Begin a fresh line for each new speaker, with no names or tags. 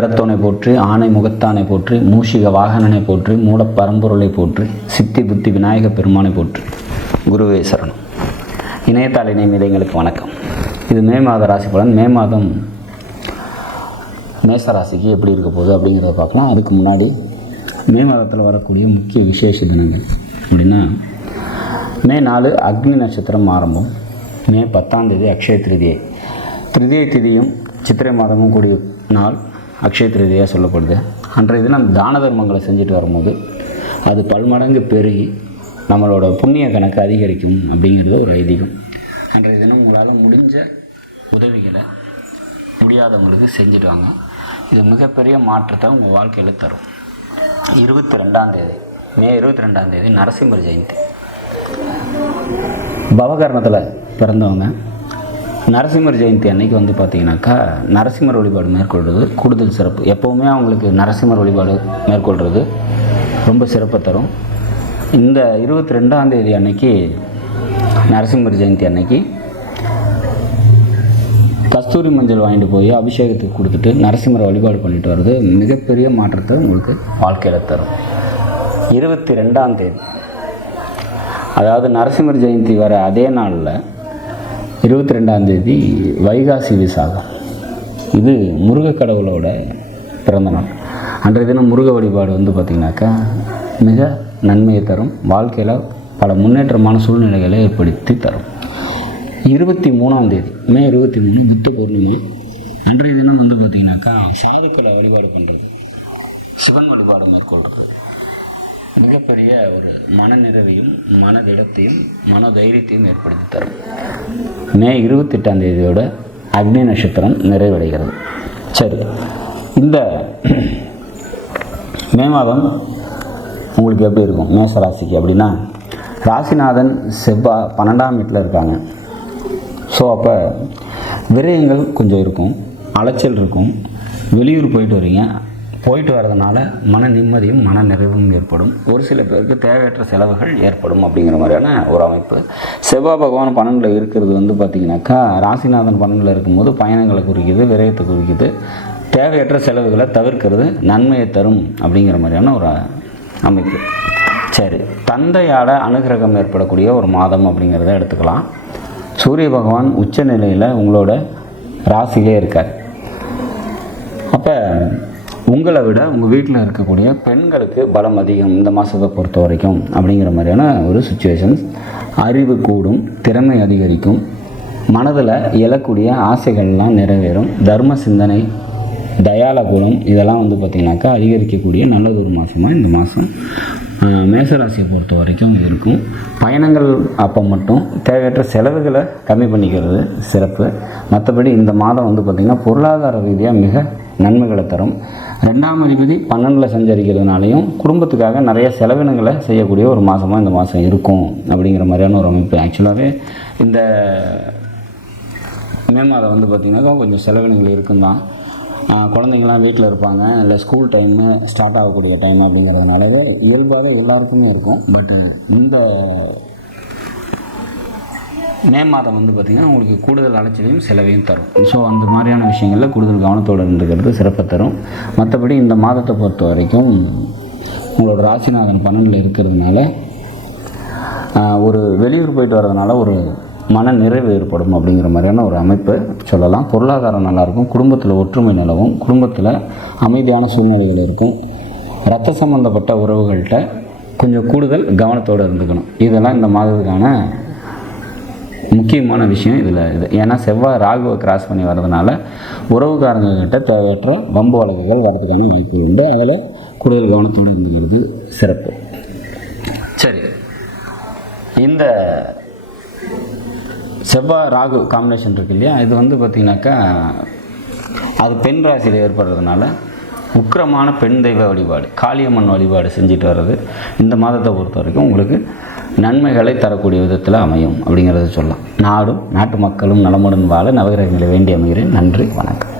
கரத்தோனை போற்று ஆணை முகத்தானை போற்று மூஷிக வாகனனை போற்று மூலப் பரம்பொருளை போற்று சித்தி புத்தி விநாயக பெருமானை போற்று. குருவே சரணம். இணையத்தாள் இணை மீதங்களுக்கு வணக்கம். இது மே மாத ராசி பலன். மே மாதம் மேச ராசிக்கு எப்படி இருக்க போகுது அப்படிங்கிறத பார்க்கலாம். அதுக்கு முன்னாடி மே மாதத்தில் வரக்கூடிய முக்கிய விசேஷ தினங்கள் அப்படின்னா மே நாலு அக்னி நட்சத்திரம் ஆரம்பம். மே பத்தாம் தேதி அக்ஷய திருதியை. திருதியை திதியும் சித்திரை மாதமும் கூடிய நாள். அக்ஷய திருதியாக சொல்லப்படுது. அன்றைய தினம் தான தர்மங்களை செஞ்சுட்டு வரும்போது அது பல்மடங்கு பெருகி நம்மளோட புண்ணிய கணக்கு அதிகரிக்கும் அப்படிங்கிறது ஒரு ஐதீகம். அன்றைய தினம் உங்களால் முடிஞ்ச உதவிகளை முடியாதவங்களுக்கு செஞ்சுட்டு வாங்க. இது மிகப்பெரிய மாற்றத்தை உங்கள் வாழ்க்கையில் தரும். இருபத்தி ரெண்டாம் தேதி மே இருபத்தி ரெண்டாம் தேதி நரசிம்மர் ஜெயந்தி. பவகரணத்தில் பிறந்தவங்க. நரசிம்மர் ஜெயந்தி அன்னைக்கு வந்து பார்த்தீங்கன்னாக்கா நரசிம்மர் வழிபாடு மேற்கொள்வது கூடுதல் சிறப்பு. எப்போவுமே அவங்களுக்கு நரசிம்மர் வழிபாடு மேற்கொள்வது ரொம்ப சிறப்பை தரும். இந்த இருபத்தி ரெண்டாம் தேதி அன்னைக்கு நரசிம்மர் ஜெயந்தி அன்னைக்கு கஸ்தூரி மஞ்சள் வாங்கிட்டு போய் அபிஷேகத்துக்கு கொடுத்துட்டு நரசிம்மரை வழிபாடு பண்ணிட்டு வர்றது மிகப்பெரிய மாற்றத்தை உங்களுக்கு வாழ்க்கையில் தரும். இருபத்தி ரெண்டாம் தேதி. அதாவது நரசிம்மர் ஜெயந்தி வர அதே நாளில் இருபத்தி ரெண்டாம் தேதி வைகாசி விசாகம். இது முருக கடவுளோட பிறந்த நாள். அன்றைய தினம் முருக வழிபாடு வந்து பார்த்திங்கனாக்கா மிக நன்மையை தரும். வாழ்க்கையில் பல முன்னேற்றமான சூழ்நிலைகளை ஏற்படுத்தி தரும். இருபத்தி மூணாம் தேதி மே இருபத்தி மூணு புத்த பௌர்ணமி. அன்றைய தினம் வந்து பார்த்திங்கனாக்கா சாதுக்களை வழிபாடு பண்ணுறது சிவன் வழிபாடு மேற்கொள்கிறது மிகப்பெரிய ஒரு மனநிறைவையும் மனதிடத்தையும் மன தைரியத்தையும் ஏற்படுத்தி தரும். மே இருபத்தெட்டாம் தேதியோட அக்னி நட்சத்திரம் நிறைவடைகிறது. சரி இந்த மே மாதம் உங்களுக்கு எப்படி இருக்கும்? மேச ராசிக்கு அப்படின்னா ராசிநாதன் செவ்வாய் பன்னெண்டாம் வீட்டில் இருக்காங்க. ஸோ அப்போ விரயங்கள் கொஞ்சம் இருக்கும் அலைச்சல் இருக்கும். வெளியூர் போயிட்டு வரீங்க. போயிட்டு வரதுனால மன நிம்மதியும் மன நிறைவும் ஏற்படும். ஒரு சில பேருக்கு தேவையற்ற செலவுகள் ஏற்படும் அப்படிங்கிற மாதிரியான ஒரு அமைப்பு. செவ்வாய் பகவான் பன்னெண்டில் இருக்கிறது வந்து பார்த்திங்கனாக்கா ராசிநாதன் பன்னெண்டில் இருக்கும்போது பயணங்களை குறிக்குது விரயத்தை குறிக்குது. தேவையற்ற செலவுகளை தவிர்க்கிறது நன்மையை தரும் அப்படிங்கிற மாதிரியான ஒரு அமைப்பு. சரி தந்தையால் அனுகிரகம் ஏற்படக்கூடிய ஒரு மாதம் அப்படிங்கிறத எடுத்துக்கலாம். சூரிய பகவான் உச்ச நிலையில் உங்களோட ராசியிலே இருக்கார். அப்போ உங்களை விட உங்கள் வீட்டில் இருக்கக்கூடிய பெண்களுக்கு பலம் அதிகம் இந்த மாதத்தை பொறுத்த வரைக்கும் அப்படிங்கிற மாதிரியான ஒரு சுச்சுவேஷன்ஸ் அறிவு கூடும் திறமை அதிகரிக்கும் மனதில் எழக்கூடிய ஆசைகள்லாம் நிறைவேறும். தர்ம சிந்தனை தயால குணம் இதெல்லாம் வந்து பார்த்திங்கனாக்கா அதிகரிக்கக்கூடிய நல்லது ஒரு மாதமாக இந்த மாதம் மேசராசியை பொறுத்த வரைக்கும் இருக்கும். பயணங்கள் அப்போ மட்டும் தேவையற்ற செலவுகளை கம்மி பண்ணிக்கிறது சிறப்பு. மற்றபடி இந்த மாதம் வந்து பார்த்திங்கன்னா பொருளாதார ரீதியாக மிக நன்மைகளை தரும். ரெண்டாம் அதிபதி பன்னெண்டில் சஞ்சரிக்கிறதுனாலையும் குடும்பத்துக்காக நிறைய செலவினங்களை செய்யக்கூடிய ஒரு மாதமாக இந்த மாதம் இருக்கும் அப்படிங்கிற மாதிரியான ஒரு அமைப்பு. ஆக்சுவலாகவே இந்த மே மாதம் வந்து பார்த்திங்கனாக்கா கொஞ்சம் செலவினங்கள் இருக்கும் தான் குழந்தைங்களாம் வீட்டில் இருப்பாங்க. இல்லை ஸ்கூல் டைமு ஸ்டார்ட் ஆகக்கூடிய டைம் அப்படிங்கிறதுனாலவே இயல்பாக எல்லாருக்குமே இருக்கும். பட் இந்த மே மாதம் வந்து பார்த்திங்கன்னா உங்களுக்கு கூடுதல் அலைச்சலையும் செலவையும் தரும். ஸோ அந்த மாதிரியான விஷயங்களில் கூடுதல் கவனத்தோடு இருந்துக்கிறது சிறப்பை தரும். மற்றபடி இந்த மாதத்தை பொறுத்த வரைக்கும் உங்களோட ராசிநாதன் பன்னெண்டில் இருக்கிறதுனால ஒரு வெளியூர் போயிட்டு வர்றதுனால ஒரு மன நிறைவு ஏற்படும் அப்படிங்கிற மாதிரியான ஒரு அமைப்பு சொல்லலாம். பொருளாதாரம் நல்லாயிருக்கும். குடும்பத்தில் ஒற்றுமை நிலவும். குடும்பத்தில் அமைதியான சூழ்நிலைகள் இருக்கும். ரத்த சம்பந்தப்பட்ட உறவுகள்கிட்ட கொஞ்சம் கூடுதல் கவனத்தோடு இருந்துக்கணும். இதெல்லாம் இந்த மாதத்துக்கான முக்கியமான விஷயம் இதில் இது. ஏன்னா செவ்வாய் ராகுவை கிராஸ் பண்ணி வர்றதுனால உறவுக்காரங்கக்கிட்ட தேவையற்ற வம்பு வழக்குகள் வரதுக்கான வாய்ப்பு உண்டு. அதில் கூடுதல் கவனத்தோடு இருந்துக்கிறது சிறப்பு. சரி. இந்த செவ்வாய் ராகு காம்பினேஷன் இருக்கு இல்லையா? இது வந்து பார்த்திங்கனாக்கா அது பெண் ராசியில் ஏற்படுறதுனால உக்கிரமான பெண் தெய்வ வழிபாடு காளியம்மன் வழிபாடு செஞ்சுட்டு வர்றது இந்த மாதத்தை பொறுத்த வரைக்கும் உங்களுக்கு நன்மைகளை தரக்கூடிய விதத்தில் அமையும் அப்படிங்கிறத சொல்லலாம். நாடும் நாட்டு மக்களும் நலமுடன் வாழ நவகிரகங்களை வேண்டி அமைகிறேன். நன்றி வணக்கம்.